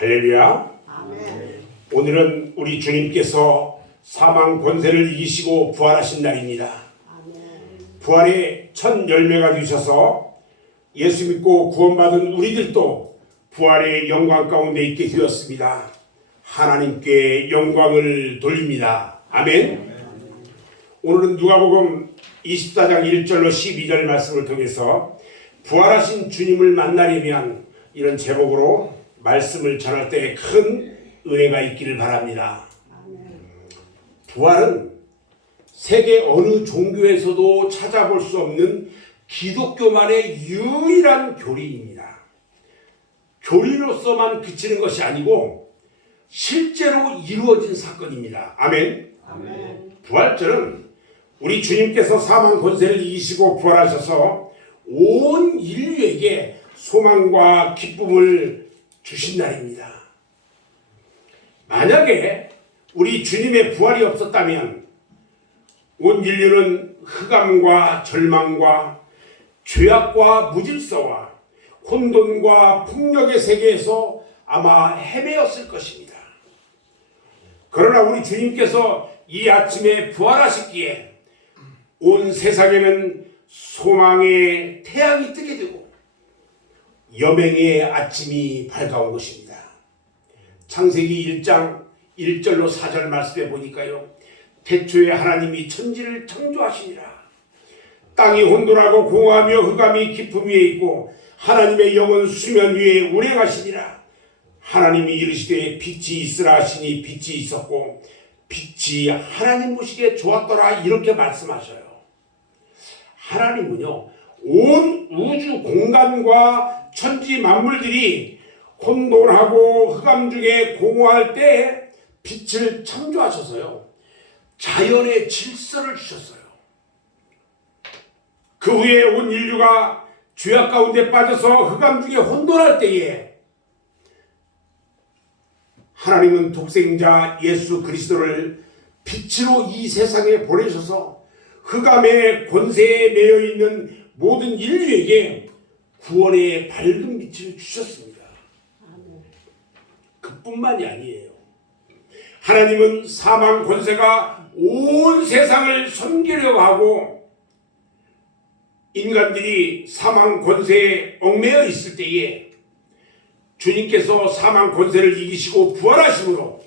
할렐루야. 아멘. 오늘은 우리 주님께서 사망 권세를 이기시고 부활하신 날입니다. 아멘. 부활의 첫 열매가 되셔서 예수 믿고 구원받은 우리들도 부활의 영광 가운데 있게 되었습니다. 하나님께 영광을 돌립니다. 아멘. 오늘은 누가복음 24장 1절로 12절 말씀을 통해서 부활하신 주님을 만나려면 이런 제목으로 말씀을 전할 때 큰 은혜가 있기를 바랍니다. 부활은 세계 어느 종교에서도 찾아볼 수 없는 기독교만의 유일한 교리입니다. 교리로서만 그치는 것이 아니고 실제로 이루어진 사건입니다. 아멘. 아멘. 부활절은 우리 주님께서 사망 권세를 이기시고 부활하셔서 온 인류에게 소망과 기쁨을 주신 날입니다. 만약에 우리 주님의 부활이 없었다면 온 인류는 흑암과 절망과 죄악과 무질서와 혼돈과 폭력의 세계에서 아마 헤매었을 것입니다. 그러나 우리 주님께서 이 아침에 부활하셨기에 온 세상에는 소망의 태양이 뜨게 되고 여명의 아침이 밝아온 것입니다. 창세기 1장 1절로 4절 말씀에 보니까요, 태초에 하나님이 천지를 창조하시니라. 땅이 혼돈하고 공허하며 흑암이 깊음 위에 있고 하나님의 영은 수면 위에 운행하시니라. 하나님이 이르시되 빛이 있으라 하시니 빛이 있었고 빛이 하나님 보시기에 좋았더라, 이렇게 말씀하셔요. 하나님은요, 온 우주 공간과 천지 만물들이 혼돈하고 흑암 중에 공허할 때 빛을 창조하셔서요, 자연의 질서를 주셨어요. 그 후에 온 인류가 죄악 가운데 빠져서 흑암 중에 혼돈할 때에 하나님은 독생자 예수 그리스도를 빛으로 이 세상에 보내셔서 흑암의 권세에 매여 있는 모든 인류에게 구원의 밝은 빛을 주셨습니다. 그뿐만이 아니에요. 하나님은 사망 권세가 온 세상을 섬기려고 하고 인간들이 사망 권세에 얽매여 있을 때에 주님께서 사망 권세를 이기시고 부활하심으로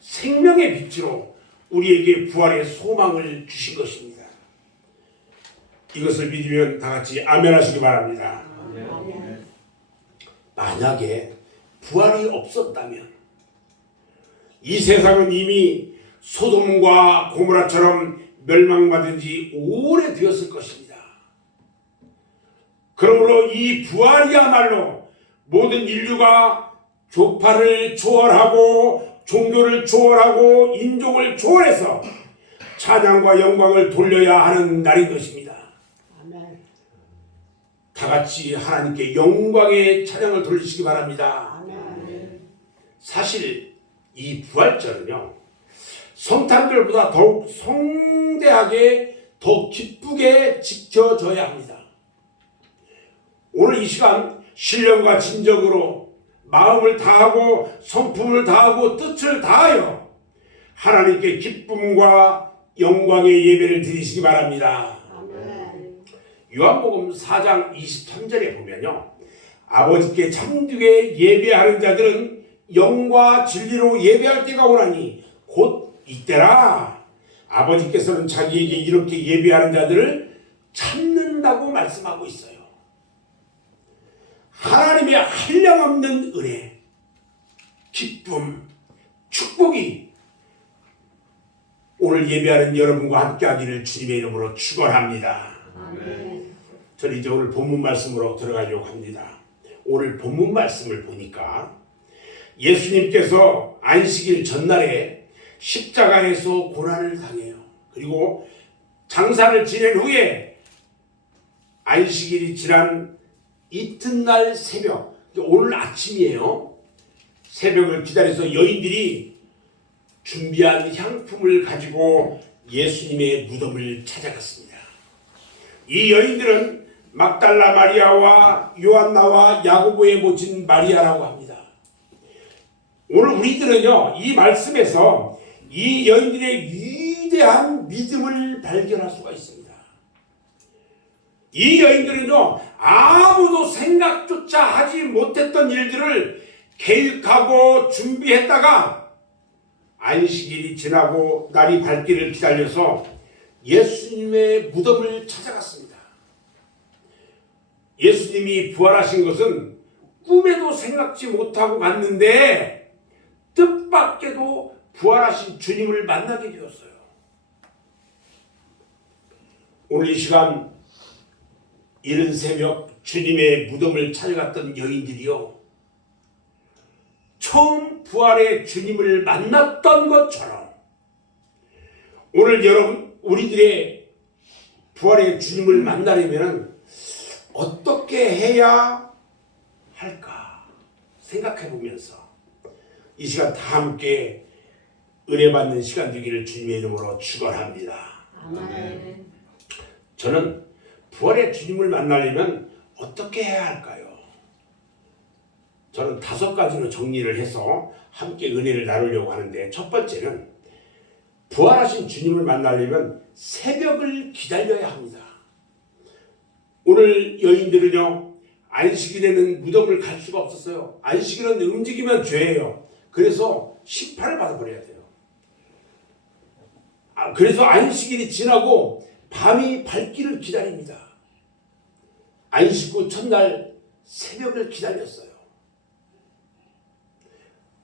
생명의 빛으로 우리에게 부활의 소망을 주신 것입니다. 이것을 믿으면 다 같이 아멘 하시기 바랍니다. 아멘. 만약에 부활이 없었다면 이 세상은 이미 소돔과 고모라처럼 멸망받은 지 오래되었을 것입니다. 그러므로 이 부활이야말로 모든 인류가 교파를 초월하고 종교를 초월하고 인종을 초월해서 찬양과 영광을 돌려야 하는 날인 것입니다. 아멘. 다 같이 하나님께 영광의 찬양을 돌리시기 바랍니다. 아멘. 사실 이 부활절은요, 성탄절보다 더욱 성대하게 더 기쁘게 지켜져야 합니다. 오늘 이 시간 신령과 진정으로 마음을 다하고 성품을 다하고 뜻을 다하여 하나님께 기쁨과 영광의 예배를 드리시기 바랍니다. 아멘. 요한복음 4장 23절에 보면요, 아버지께 참되게 예배하는 자들은 영과 진리로 예배할 때가 오나니 곧 이때라. 아버지께서는 자기에게 이렇게 예배하는 자들을 찾는다고 말씀하고 있어요. 하나님의 한량없는 은혜, 기쁨, 축복이 오늘 예배하는 여러분과 함께하기를 주님의 이름으로 축원합니다. 아멘. 저는 이제 오늘 본문 말씀으로 들어가려고 합니다. 오늘 본문 말씀을 보니까 예수님께서 안식일 전날에 십자가에서 고난을 당해요. 그리고 장사를 지낸 후에 안식일이 지난 이튿날 새벽, 오늘 아침이에요. 새벽을 기다려서 여인들이 준비한 향품을 가지고 예수님의 무덤을 찾아갔습니다. 이 여인들은 막달라 마리아와 요한나와 야고보의 모친 마리아라고 합니다. 오늘 우리들은요, 이 말씀에서 이 여인들의 위대한 믿음을 발견할 수가 있습니다. 이 여인들은요, 아무도 생각조차 하지 못했던 일들을 계획하고 준비했다가 안식일이 지나고 날이 밝기를 기다려서 예수님의 무덤을 찾아갔습니다. 예수님이 부활하신 것은 꿈에도 생각지 못하고 갔는데 뜻밖에도 부활하신 주님을 만나게 되었어요. 오늘 이 시간 이른 새벽 주님의 무덤을 찾아갔던 여인들이요, 처음 부활의 주님을 만났던 것처럼 오늘 여러분 우리들의 부활의 주님을 만나려면 어떻게 해야 할까 생각해 보면서 이 시간 다 함께 은혜 받는 시간 되기를 주님의 이름으로 축원합니다. 아멘. 저는 부활의 주님을 만나려면 어떻게 해야 할까요? 저는 5가지로 정리를 해서 함께 은혜를 나누려고 하는데, 첫 번째는 부활하신 주님을 만나려면 새벽을 기다려야 합니다. 오늘 여인들은요, 안식일에는 무덤을 갈 수가 없었어요. 안식일은 움직이면 죄예요. 그래서 심판을 받아버려야 돼요. 그래서 안식일이 지나고 밤이 밝기를 기다립니다. 안식 후 첫날 새벽을 기다렸어요.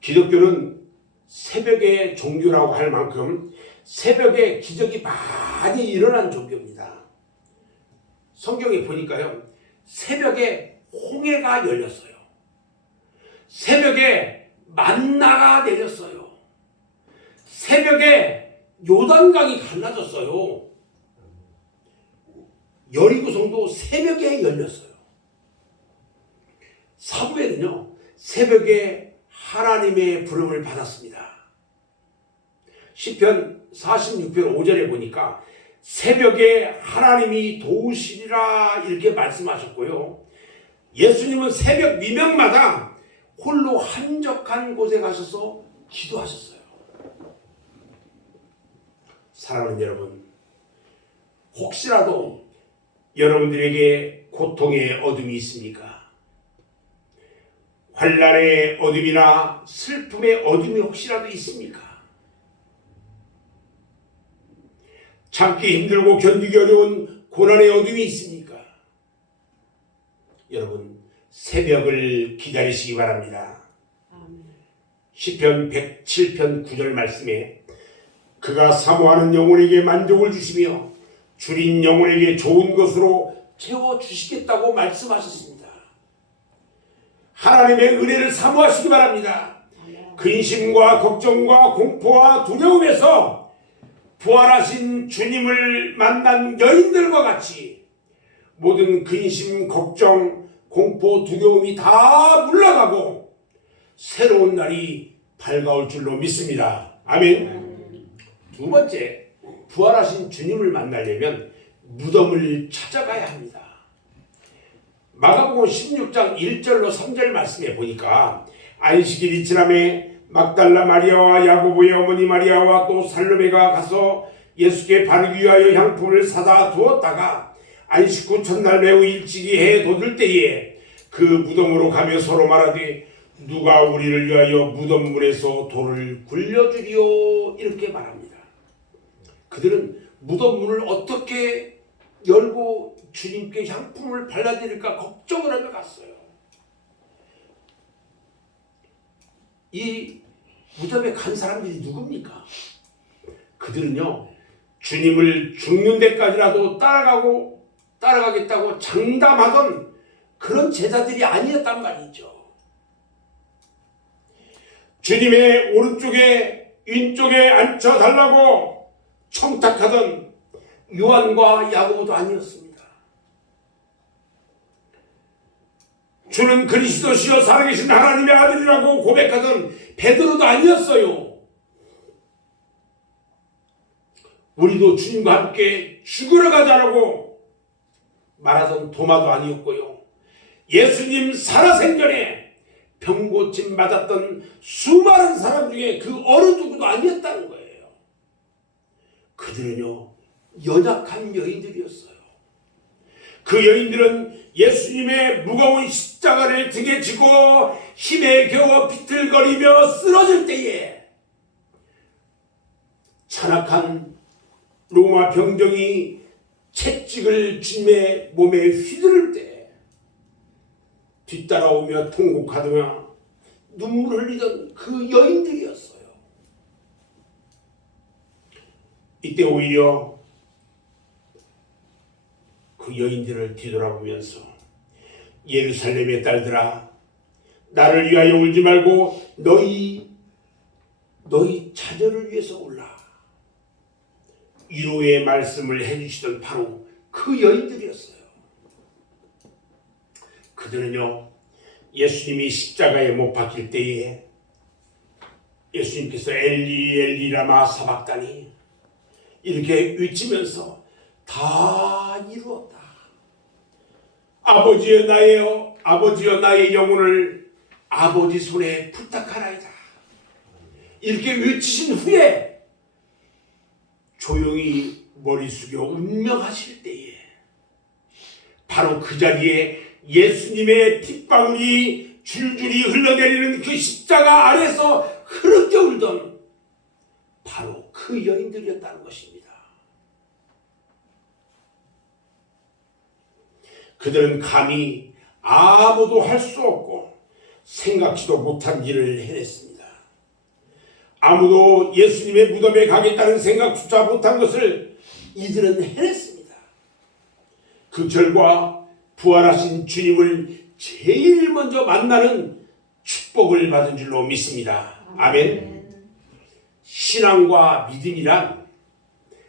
기독교는 새벽의 종교라고 할 만큼 새벽에 기적이 많이 일어난 종교입니다. 성경에 보니까요, 새벽에 홍해가 열렸어요. 새벽에 만나가 내렸어요. 새벽에 요단강이 갈라졌어요. 여리고성도 새벽에 열렸어요. 사무엘은요, 새벽에 하나님의 부름을 받았습니다. 시편 46편 5절에 보니까 새벽에 하나님이 도우시리라 이렇게 말씀하셨고요, 예수님은 새벽 미명마다 홀로 한적한 곳에 가셔서 기도하셨어요. 사랑하는 여러분, 혹시라도 여러분들에게 고통의 어둠이 있습니까? 환난의 어둠이나 슬픔의 어둠이 혹시라도 있습니까? 참기 힘들고 견디기 어려운 고난의 어둠이 있습니까? 여러분, 새벽을 기다리시기 바랍니다. 시편 107편 9절 말씀에 그가 사모하는 영혼에게 만족을 주시며 줄인 영혼에게 좋은 것으로 채워주시겠다고 말씀하셨습니다. 하나님의 은혜를 사모하시기 바랍니다. 근심과 걱정과 공포와 두려움에서 부활하신 주님을 만난 여인들과 같이 모든 근심, 걱정, 공포, 두려움이 다 물러가고 새로운 날이 밝아올 줄로 믿습니다. 아멘. 두 번째, 부활하신 주님을 만나려면 무덤을 찾아가야 합니다. 마가복음 16장 1절로 3절 말씀에 보니까 안식일이 지남에 막달라 마리아와 야고보의 어머니 마리아와 또 살로메가 가서 예수께 바르기 위하여 향품을 사다 두었다가 안식 후 첫날 매우 일찍이 해 돋을 때에 그 무덤으로 가며 서로 말하되 누가 우리를 위하여 무덤문에서 돌을 굴려주리요 이렇게 말합니다. 그들은 무덤문을 어떻게 열고 주님께 향품을 발라드릴까 걱정을 하며 갔어요. 이 무덤에 간 사람들이 누굽니까? 그들은요, 주님을 죽는 데까지라도 따라가겠다고 장담하던 그런 제자들이 아니었단 말이죠. 주님의 오른쪽에 왼쪽에 앉혀달라고 청탁하던 요한과 야고보도 아니었습니다. 주는 그리스도시요 살아계신 하나님의 아들이라고 고백하던 베드로도 아니었어요. 우리도 주님과 함께 죽으러 가자라고 말하던 도마도 아니었고요. 예수님 살아생전에 병고침 맞았던 수많은 사람 중에 그 어느 누구도 아니었다는 거예요. 그들은요, 연약한 여인들이었어요. 그 여인들은 예수님의 무거운 십자가를 등에 지고 힘에 겨워 비틀거리며 쓰러질 때에 찬악한 로마 병정이 채찍을 주님의 몸에 휘두를 때 뒤따라오며 통곡하며 눈물 흘리던 그 여인들이었어요. 이때 오히려 그 여인들을 뒤돌아보면서 예루살렘의 딸들아, 나를 위하여 울지 말고 너희 자녀를 위해서 울라. 위로의 말씀을 해주시던 바로 그 여인들이었어요. 그들은요, 예수님이 십자가에 못 박힐 때에 예수님께서 엘리 엘리 라마 사박다니 이렇게 외치면서 다 이루었다. 아버지여 나의 영혼을 아버지 손에 부탁하나이다. 이렇게 외치신 후에 조용히 머리 숙여 운명하실 때에 바로 그 자리에 예수님의 핏방울이 줄줄이 흘러내리는 그 십자가 아래서 흐르게 울던 바로 그 여인들이었다는 것입니다. 그들은 감히 아무도 할 수 없고 생각지도 못한 일을 해냈습니다. 아무도 예수님의 무덤에 가겠다는 생각조차 못한 것을 이들은 해냈습니다. 그 결과 부활하신 주님을 제일 먼저 만나는 축복을 받은 줄로 믿습니다. 아멘. 신앙과 믿음이란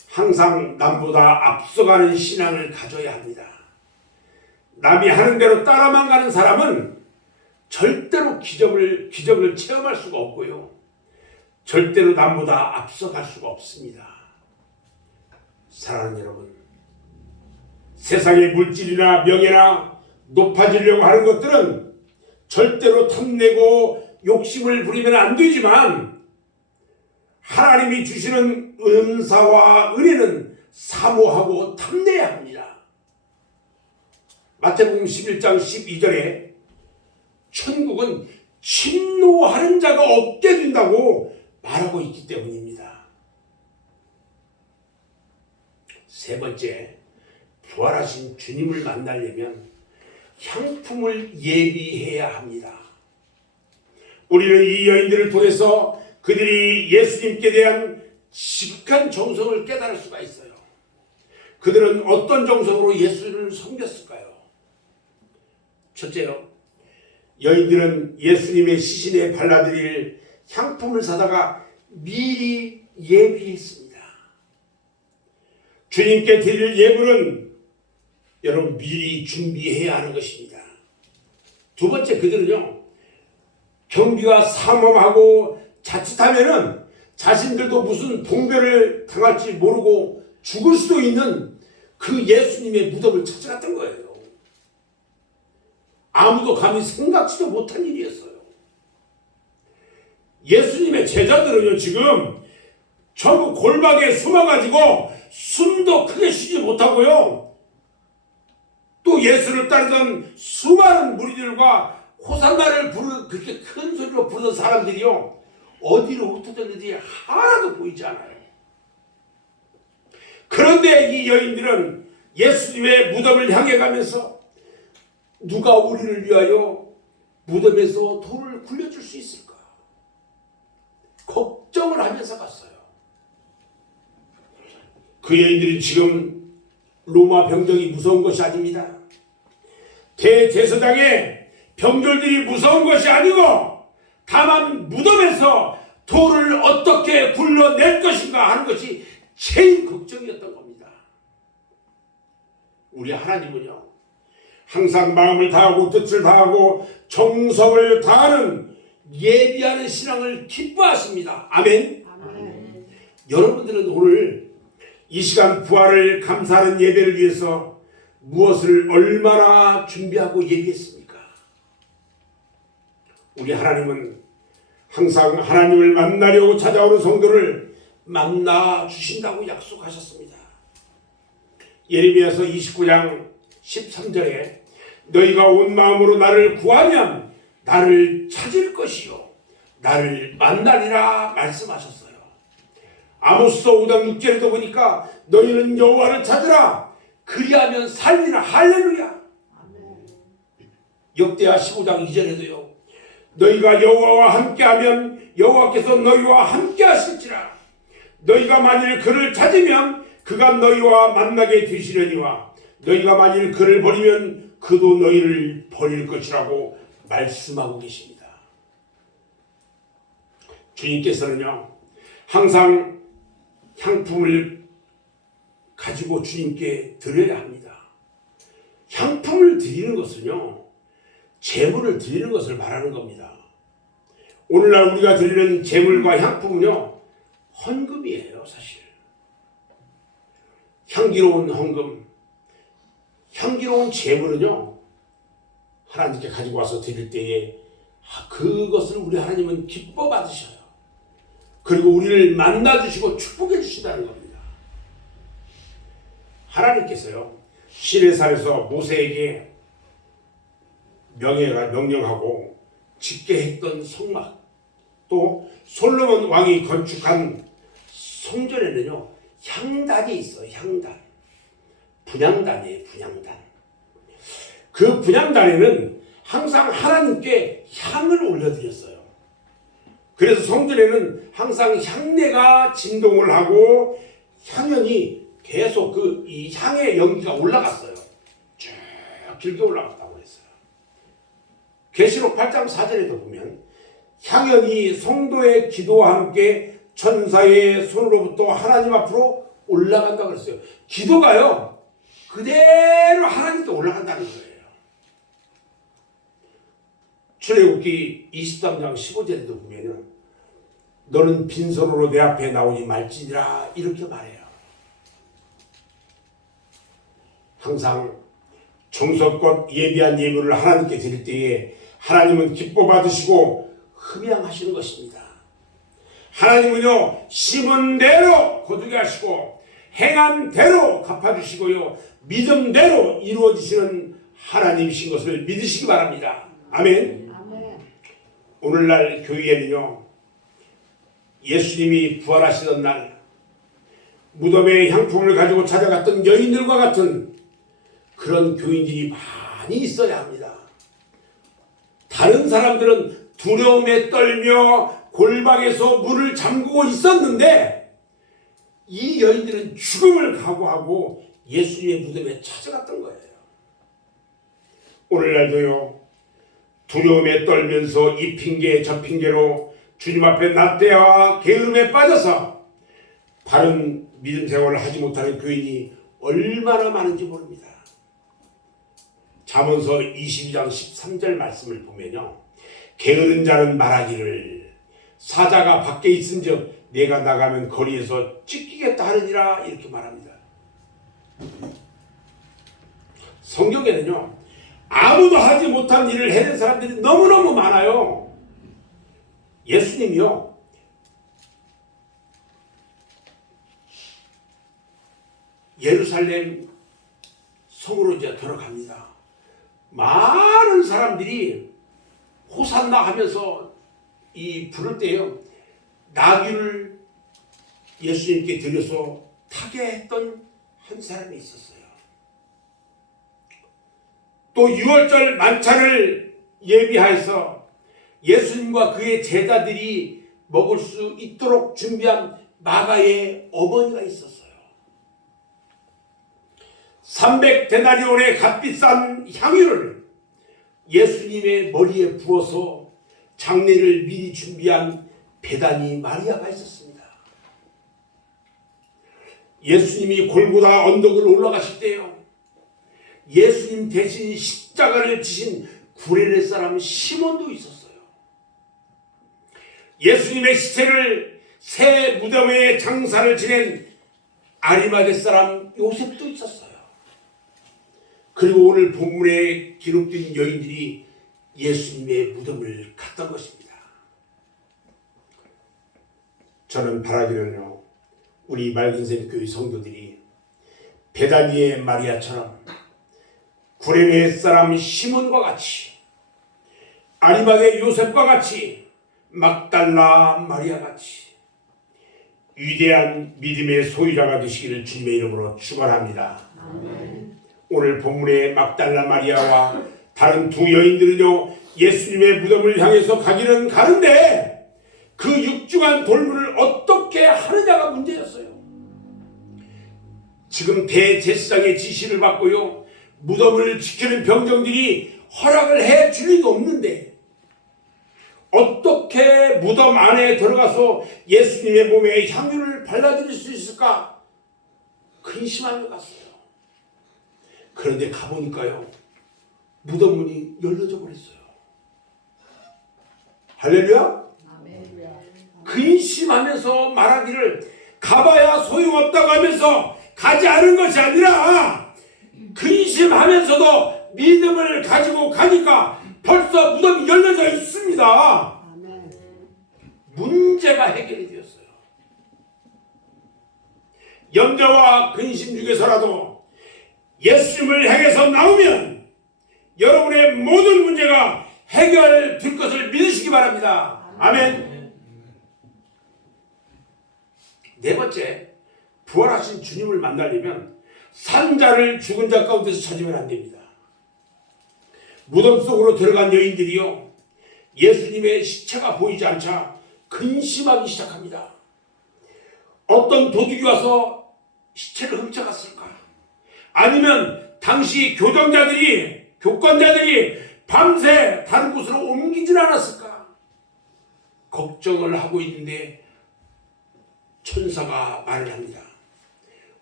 항상 남보다 앞서가는 신앙을 가져야 합니다. 남이 하는 대로 따라만 가는 사람은 절대로 기적을 체험할 수가 없고요. 절대로 남보다 앞서갈 수가 없습니다. 사랑하는 여러분, 세상의 물질이나 명예나 높아지려고 하는 것들은 절대로 탐내고 욕심을 부리면 안 되지만 하나님이 주시는 은사와 은혜는 사모하고 탐내야 합니다. 마태복음 11장 12절에 천국은 침노하는 자가 없게 된다고 말하고 있기 때문입니다. 세 번째, 부활하신 주님을 만나려면 향품을 예비해야 합니다. 우리는 이 여인들을 통해서 그들이 예수님께 대한 지극한 정성을 깨달을 수가 있어요. 그들은 어떤 정성으로 예수를 섬겼을까요? 첫째요, 여인들은 예수님의 시신에 발라드릴 향품을 사다가 미리 예비했습니다. 주님께 드릴 예물은 여러분 미리 준비해야 하는 것입니다. 두 번째, 그들은요, 경비가 삼엄하고 자칫하면은 자신들도 무슨 봉변을 당할지 모르고 죽을 수도 있는 그 예수님의 무덤을 찾아갔던 거예요. 아무도 감히 생각지도 못한 일이었어요. 예수님의 제자들은요, 지금 전부 골방에 숨어가지고 숨도 크게 쉬지 못하고요, 또 예수를 따르던 수많은 무리들과 호산나를 그렇게 큰 소리로 부르던 사람들이요, 어디로 흩어졌는지 하나도 보이지 않아요. 그런데 이 여인들은 예수님의 무덤을 향해 가면서 누가 우리를 위하여 무덤에서 돌을 굴려줄 수 있을까? 걱정을 하면서 갔어요. 그 여인들이 지금 로마 병정이 무서운 것이 아닙니다. 대제사장의 병졸들이 무서운 것이 아니고 다만 무덤에서 돌을 어떻게 굴러낼 것인가 하는 것이 제일 걱정이었던 겁니다. 우리 하나님은요, 항상 마음을 다하고 뜻을 다하고 정성을 다하는 예비하는 신앙을 기뻐하십니다. 아멘. 아멘. 여러분들은 오늘 이 시간 부활을 감사하는 예배를 위해서 무엇을 얼마나 준비하고 예비했습니까? 우리 하나님은 항상 하나님을 만나려고 찾아오는 성도를 만나 주신다고 약속하셨습니다. 예레미야서 29장 13절에 너희가 온 마음으로 나를 구하면 나를 찾을 것이요 나를 만나리라 말씀하셨어요. 아모스서 5장 6절에도 보니까 너희는 여호와를 찾으라 그리하면 살리라. 할렐루야. 역대하 15장 2절에도요. 너희가 여호와와 함께하면 여호와께서 너희와 함께하실지라. 너희가 만일 그를 찾으면 그가 너희와 만나게 되시려니와 너희가 만일 그를 버리면 그도 너희를 버릴 것이라고 말씀하고 계십니다. 주님께서는요 항상 향품을 가지고 주님께 드려야 합니다. 향품을 드리는 것은요 제물을 드리는 것을 말하는 겁니다. 오늘날 우리가 드리는 제물과 향품은요 헌금이에요. 사실 향기로운 헌금, 향기로운 제물은요 하나님께 가지고 와서 드릴 때에 그것을 우리 하나님은 기뻐 받으셔요. 그리고 우리를 만나주시고 축복해 주신다는 겁니다. 하나님께서요 시내산에서 모세에게 명령하고 짓게 했던 성막, 또 솔로몬 왕이 건축한 성전에는요 향단이 있어요. 향단, 분향단이에요. 분향단. 그 분향단에는 항상 하나님께 향을 올려드렸어요. 그래서 성전에는 항상 향내가 진동을 하고 향연이 계속 이 향의 연기가 올라갔어요. 쭉 길게 올라갔다고 했어요. 계시록 8장 4절에도 보면 향연이 성도의 기도와 함께 천사의 손으로부터 하나님 앞으로 올라간다고 그랬어요. 기도가요 그대로 하나님께 올라간다는 거예요. 출애굽기 23장 15절에도 보면은 너는 빈손으로 내 앞에 나오지 말지니라 이렇게 말해요. 항상 정성껏 예비한 예물을 하나님께 드릴 때에 하나님은 기뻐 받으시고 흠양하시는 것입니다. 하나님은요 심은 대로 거두게 하시고 행한 대로 갚아주시고요 믿음대로 이루어지시는 하나님이신 것을 믿으시기 바랍니다. 아멘. 오늘날 교회에는요 예수님이 부활하시던 날 무덤에 향품을 가지고 찾아갔던 여인들과 같은 그런 교인들이 많이 있어야 합니다. 다른 사람들은 두려움에 떨며 골방에서 문을 잠그고 있었는데 이 여인들은 죽음을 각오하고 예수님의 무덤에 찾아갔던 거예요. 오늘날도요 두려움에 떨면서 이 핑계 저 핑계로 주님 앞에 낫대와 게으름에 빠져서 바른 믿음 생활을 하지 못하는 교인이 얼마나 많은지 모릅니다. 잠언서 22장 13절 말씀을 보면요 게으른 자는 말하기를 사자가 밖에 있은즉 내가 나가면 거리에서 찢기겠다 하느니라 이렇게 말합니다. 성경에는요 아무도 하지 못한 일을 해낸 사람들이 너무너무 많아요. 예수님이요 예루살렘 성으로 이제 들어갑니다. 많은 사람들이 호산나 하면서 이 부를 때요 나귀를 예수님께 드려서 타게 했던 한 사람이 있었어요. 또 유월절 만찬을 예비하여서 예수님과 그의 제자들이 먹을 수 있도록 준비한 마가의 어머니가 있었어요. 300데나리온의 값비싼 향유를 예수님의 머리에 부어서 장례를 미리 준비한 베다니 마리아가 있었습니다. 예수님이 골고다 언덕을 올라가실 때요 예수님 대신 십자가를 지신 구레네 사람 시몬도 있었어요. 예수님의 시체를 새 무덤에 장사를 지낸 아리마대 사람 요셉도 있었어요. 그리고 오늘 본문에 기록된 여인들이 예수님의 무덤을 갔던 것입니다. 저는 바라기는요, 우리 맑은샘 교회 성도들이 베다니의 마리아처럼 구레네 사람 시몬과 같이, 아리마대 요셉과 같이, 막달라 마리아 같이 위대한 믿음의 소유자가 되시기를 주님의 이름으로 축원합니다. 오늘 본문의 막달라 마리아와 다른 두 여인들은요, 예수님의 무덤을 향해서 가기는 가는데 그 육중한 돌문을 어떻게 하느냐가 문제였어요. 지금 대제사장의 지시를 받고요, 무덤을 지키는 병정들이 허락을 해 줄 리도 없는데 어떻게 무덤 안에 들어가서 예수님의 몸에 향유를 발라드릴 수 있을까 근심하며 갔어요. 그런데 가보니까요, 무덤 문이 열려져 버렸어요. 할렐루야? 근심하면서 말하기를 가봐야 소용없다고 하면서 가지 않은 것이 아니라 근심하면서도 믿음을 가지고 가니까 벌써 무덤이 열려져 있습니다. 문제가 해결이 되었어요. 염려와 근심 중에서라도 예수님을 향해서 나오면 여러분의 모든 문제가 해결될 것을 믿으시기 바랍니다. 아멘. 네 번째, 부활하신 주님을 만나려면 산자를 죽은 자 가운데서 찾으면 안 됩니다. 무덤 속으로 들어간 여인들이요, 예수님의 시체가 보이지 않자 근심하기 시작합니다. 어떤 도둑이 와서 시체를 훔쳐갔을까? 아니면 당시 교권자들이 밤새 다른 곳으로 옮기질 않았을까? 걱정을 하고 있는데 천사가 말을 합니다.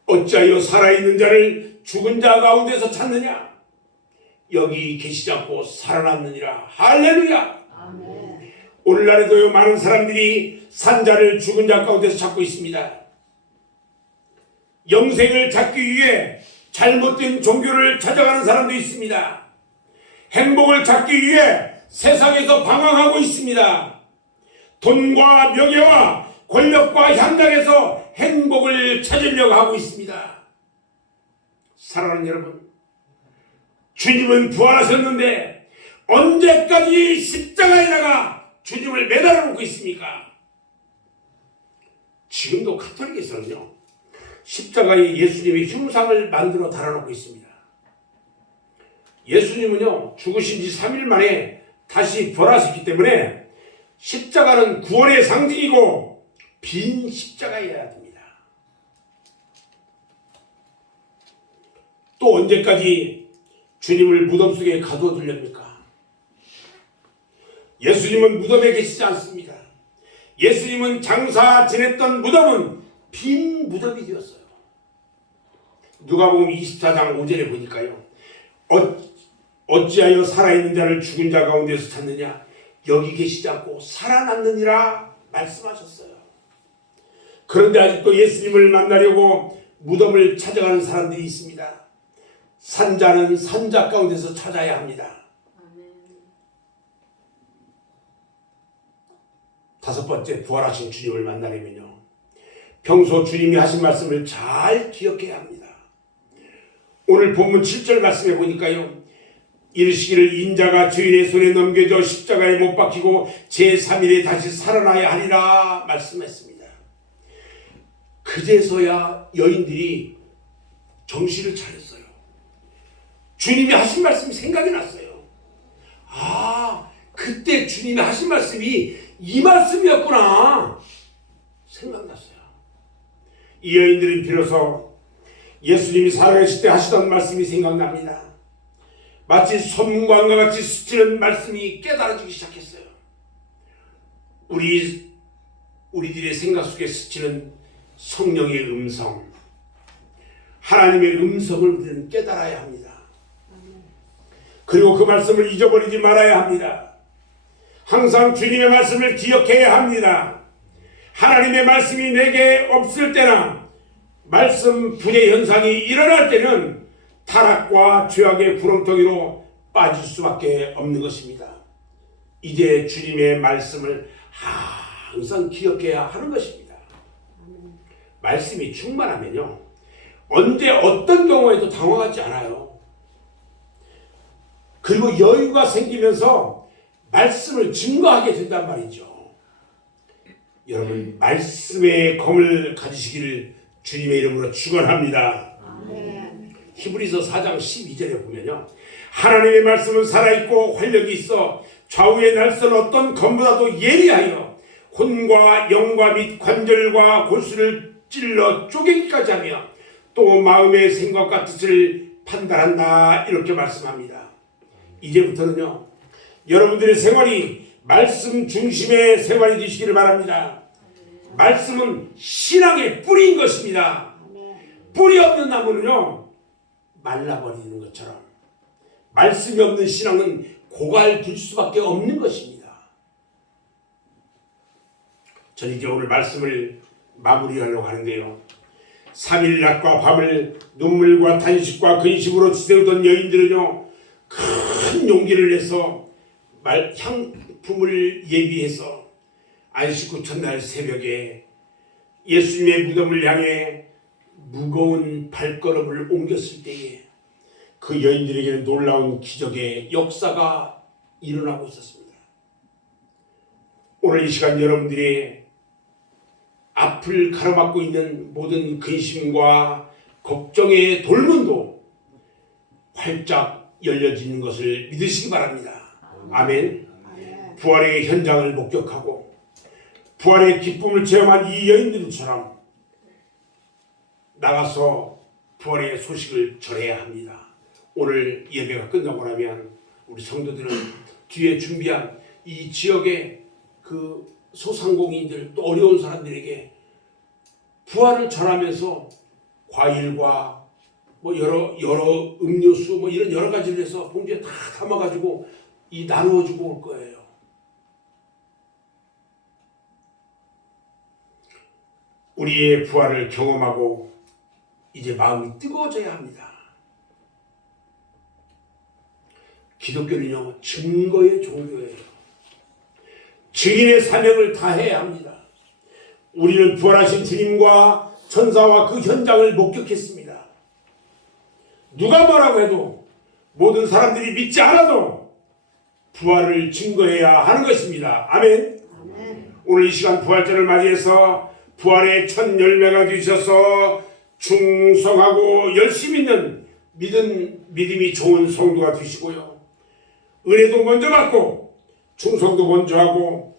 어찌하여 살아있는 자를 죽은 자 가운데서 찾느냐? 여기 계시지 않고 살아났느니라. 할렐루야. 아멘. 오늘날에도요, 많은 사람들이 산자를 죽은 자 가운데서 찾고 있습니다. 영생을 찾기 위해 잘못된 종교를 찾아가는 사람도 있습니다. 행복을 찾기 위해 세상에서 방황하고 있습니다. 돈과 명예와 권력과 향락에서 행복을 찾으려고 하고 있습니다. 사랑하는 여러분, 주님은 부활하셨는데 언제까지 십자가에다가 주님을 매달아 놓고 있습니까? 지금도 가톨릭에서는요, 십자가에 예수님의 흉상을 만들어 달아놓고 있습니다. 예수님은요, 죽으신 지 3일 만에 다시 부활하셨기 때문에 십자가는 구원의 상징이고 빈 십자가여야 됩니다. 또 언제까지 주님을 무덤 속에 가두어두렵니까? 예수님은 무덤에 계시지 않습니다. 예수님은 장사 지냈던 무덤은 빈 무덤이 되었어요. 누가복음 24장 5절에 보니까요, 어찌하여 살아있는 자를 죽은 자 가운데서 찾느냐? 여기 계시지 않고 살아났느니라 말씀하셨어요. 그런데 아직도 예수님을 만나려고 무덤을 찾아가는 사람들이 있습니다. 산자는 산자 가운데서 찾아야 합니다. 다섯 번째, 부활하신 주님을 만나려면요, 평소 주님이 하신 말씀을 잘 기억해야 합니다. 오늘 본문 7절 말씀에 보니까요, 이르시기를 인자가 주인의 손에 넘겨져 십자가에 못 박히고 제3일에 다시 살아나야 하리라 말씀했습니다. 그제서야 여인들이 정신을 차렸어요. 주님이 하신 말씀이 생각이 났어요. 아, 그때 주님이 하신 말씀이 이 말씀이었구나 생각났어요. 이 여인들은 비로소 예수님이 살아계실 때 하시던 말씀이 생각납니다. 마치 섬광과 같이 스치는 말씀이 깨달아지기 시작했어요. 우리들의 생각 속에 스치는 성령의 음성, 하나님의 음성을 우리는 깨달아야 합니다. 그리고 그 말씀을 잊어버리지 말아야 합니다. 항상 주님의 말씀을 기억해야 합니다. 하나님의 말씀이 내게 없을 때나 말씀 분해 현상이 일어날 때는 타락과 죄악의 구렁텅이로 빠질 수밖에 없는 것입니다. 이제 주님의 말씀을 항상 기억해야 하는 것입니다. 말씀이 충만하면요, 언제 어떤 경우에도 당황하지 않아요. 그리고 여유가 생기면서 말씀을 증거하게 된단 말이죠. 여러분, 말씀의 검을 가지시기를 주님의 이름으로 축원합니다. 아멘. 히브리서 4장 12절에 보면요, 하나님의 말씀은 살아있고 활력이 있어 좌우의 날선 어떤 검보다도 예리하여 혼과 영과 및 관절과 골수를 찔러 쪼개기까지 하며 또 마음의 생각과 뜻을 판단한다, 이렇게 말씀합니다. 이제부터는요, 여러분들의 생활이 말씀 중심의 생활이 되시기를 바랍니다. 말씀은 신앙의 뿌리인 것입니다. 뿌리 없는 나무는요, 말라버리는 것처럼 말씀이 없는 신앙은 고갈될 수밖에 없는 것입니다. 저는 이제 오늘 말씀을 마무리하려고 하는데요, 3일 낮과 밤을 눈물과 탄식과 근심으로 지새우던 여인들은요, 큰 용기를 내서 향품을 예비해서 안식 후 첫날 새벽에 예수님의 무덤을 향해 무거운 발걸음을 옮겼을 때에 그 여인들에게는 놀라운 기적의 역사가 일어나고 있었습니다. 오늘 이 시간 여러분들이 앞을 가로막고 있는 모든 근심과 걱정의 돌문도 활짝 열려지는 것을 믿으시기 바랍니다. 아멘. 부활의 현장을 목격하고 부활의 기쁨을 체험한 이 여인들처럼 나가서 부활의 소식을 전해야 합니다. 오늘 예배가 끝나고 나면 우리 성도들은 뒤에 준비한 이 지역의 그 소상공인들, 또 어려운 사람들에게 부활을 전하면서 과일과 뭐 여러 음료수 뭐 이런 여러 가지를 해서 봉지에 다 담아가지고 이 나누어주고 올 거예요. 우리의 부활을 경험하고 이제 마음이 뜨거워져야 합니다. 기독교는요, 증거의 종교예요. 증인의 사명을 다해야 합니다. 우리는 부활하신 주님과 천사와 그 현장을 목격했습니다. 누가 뭐라고 해도 모든 사람들이 믿지 않아도 부활을 증거해야 하는 것입니다. 아멘. 아멘. 오늘 이 시간 부활절을 맞이해서 부활의 첫 열매가 되셔서 충성하고 열심 있는 믿음이 좋은 성도가 되시고요, 은혜도 먼저 받고 충성도 먼저 하고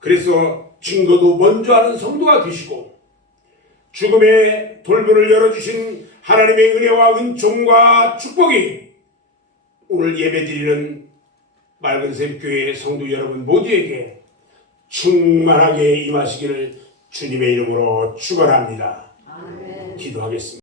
그래서 증거도 먼저 하는 성도가 되시고 죽음의 돌문을 열어주신 하나님의 은혜와 은총과 축복이 오늘 예배드리는 맑은샘교회 성도 여러분 모두에게 충만하게 임하시기를 주님의 이름으로 축원합니다. 아멘. 기도하겠습니다.